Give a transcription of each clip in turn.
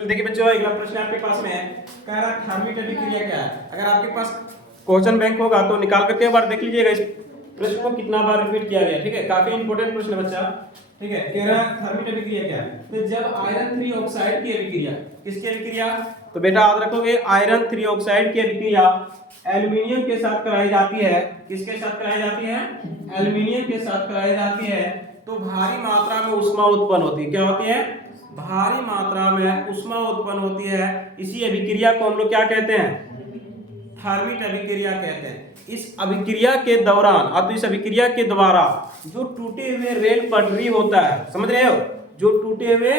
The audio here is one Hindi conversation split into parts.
देखिए बच्चों, अगला प्रश्न आपके पास में है, कह रहा थार्मिक अभिक्रिया क्या है। अगर आपके पास क्वेश्चन बैंक होगा तो निकाल करके एक बार देख लीजिएगा इस प्रश्न को कितना बार रिपीट किया गया। ठीक है, काफी इंपॉर्टेंट प्रश्न है बच्चा। ठीक है, कह रहा थार्मिक अभिक्रिया क्या है। तो जब आयरन 3 ऑक्साइड की अभिक्रिया, किसकी अभिक्रिया, तो बेटा याद रखोगे आयरन 3 ऑक्साइड की अभिक्रिया एल्यूमिनियम के साथ कराई जाती है। किसके साथ कराई जाती है, एल्यूमिनियम के साथ कराई जाती है, तो भारी मात्रा में ऊष्मा उत्पन्न होती है। क्या होती है, भारी मात्रा में ऊष्मा उत्पन्न होती है। इसी अभिक्रिया को हम लोग क्या कहते हैं, थार्मिक अभिक्रिया कहते हैं। इस अभिक्रिया के दौरान, अब इस अभिक्रिया के द्वारा जो टूटे हुए रेल पटरी होता है, समझ रहे हो, जो टूटे हुए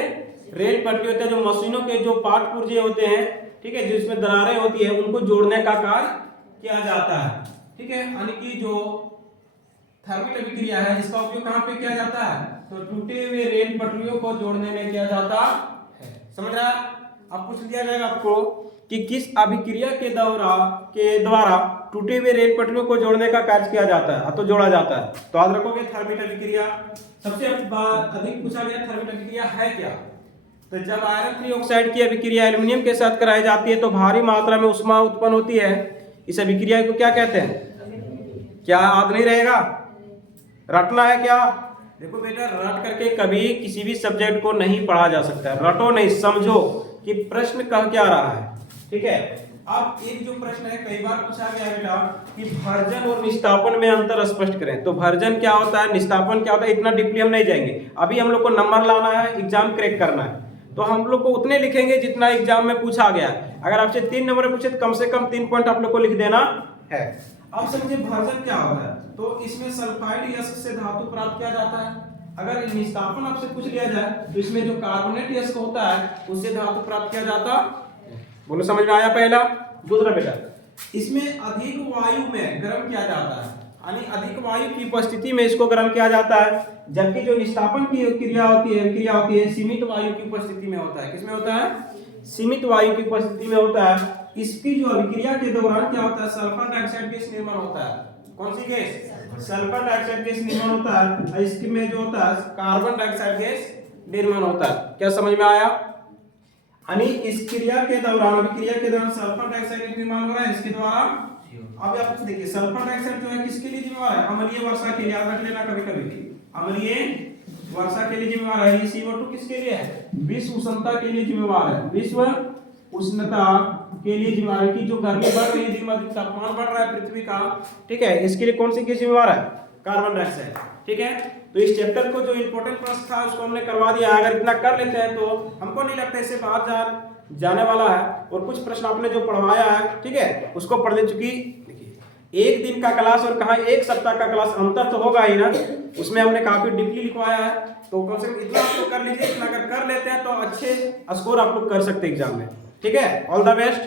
रेल पटरी होता है, जो मशीनों के जो पार्ट पुर्जे होते हैं, ठीक है, जिसमें दरारें होती है, उनको जोड़ने का कार्य किया जाता है। ठीक है, यानी कि जो थर्मिक अभिक्रिया है जिसका उपयोग कहां पे किया जाता है, तो टूटे हुए रेल पटरियों को जोड़ने में किया जाता है। समझ रहा है। अब पूछ लिया जाएगा आपको कि किस अभिक्रिया के द्वारा टूटे हुए रेल पटरियों को जोड़ने का कार्य किया जाता है, तो जोड़ा जाता है। तो याद रखोगे थर्मिक अभिक्रिया। सबसे अधिक पूछा गया थर्मिक अभिक्रिया है क्या, तो जब आयरन 3 ऑक्साइड की अभिक्रिया एल्यूमिनियम के साथ कराई जाती है तो भारी मात्रा में ऊष्मा उत्पन्न होती है। इस अभिक्रिया को क्या कहते हैं, क्या याद नहीं रहेगा, रटना है क्या। देखो बेटा, रट करके कभी किसी भी सब्जेक्ट को नहीं पढ़ा जा सकता है। रटो नहीं, समझो कि प्रश्न कह क्या रहा है। ठीक है, अब एक जो प्रश्न है कई बार पूछा गया है बेटा कि भर्जन और निस्तापन में अंतर स्पष्ट करें। तो भर्जन क्या होता है, निस्तापन क्या होता है, इतना डीपली हम नहीं जाएंगे। अभी हम लोग को नंबर लाना है, एग्जाम क्रैक करना है, तो हम लोग को उतने लिखेंगे जितना एग्जाम में पूछा गया। अगर आपसे 3 नंबर पूछे तो कम से कम 3 पॉइंट आप लोग को लिख देना है। अब समझिए भर्जन क्या होता है, तो इसमें सल्फाइड यस्क से धातु प्राप्त किया जाता है। अगर निस्तापन आपसे पूछ लिया जाए तो इसमें जो कार्बोनेट यस्क होता है उससे धातु प्राप्त किया जाता है। बोलो, समझ में आया पहला। दूसरा बेटा, इसमें अधिक वायु में गर्म किया जाता है, यानी अधिक वायु की उपस्थिति में इसको गर्म किया जाता है, जबकि जो निस्तापन की क्रिया होती है सीमित वायु की उपस्थिति में होता है। किसमें होता है, सीमित वायु की उपस्थिति में होता है। इसकी जो अभिक्रिया के दौरान क्या होता है, सल्फर डाइऑक्साइड गैस निर्माण होता है। कौन सी गैस, सल्फर डाइऑक्साइड गैस निर्माण होता है, और इसकी में जो होता है कार्बन डाइऑक्साइड गैस निर्माण होता है। क्या समझ में आया, यानी इस क्रिया के दौरान, अभिक्रिया के दौरान सल्फर डाइऑक्साइड का निर्माण हो रहा है इसके द्वारा। अब आप देखिए सल्फर डाइऑक्साइड जो है किसके लिए जिम्मेदार है, अम्लीय वर्षा के लिए। याद रख लेना कभी कभी, अम्लीय वर्षा के लिए जिम्मेदार है। CO2 किसके लिए है, विश्व उष्णता के लिए जिम्मेदार है। विश्व उष्णता के लिए जिम्मेदार है कि जो गर्मी बढ़ रही है, दिन ब दिन तापमान बढ़ रहा है पृथ्वी का, ठीक है, इसके लिए कौन सी गैस जिम्मेदार है, कार्बन डाइऑक्साइड। ठीक है, तो इस चैप्टर को जो इंपॉर्टेंट प्रश्न था उसको हमने करवा दिया। अगर इतना कर लेते हैं तो हमको नहीं लगता इससे बाहर जाने वाला है। और कुछ प्रश्न आपने जो पढ़वाया है, ठीक है, उसको पढ़ ले चुकी। देखिए, एक दिन का क्लास और कहाँ एक सप्ताह का क्लास, अंतर तो होगा ही ना। उसमें हमने काफी डीपली लिखवाया है, तो कम से कम इतना आप लोग कर लीजिए। इतना अगर कर लेते हैं तो अच्छे स्कोर आप लोग कर सकते हैं एग्जाम में। ठीक है, ऑल द बेस्ट।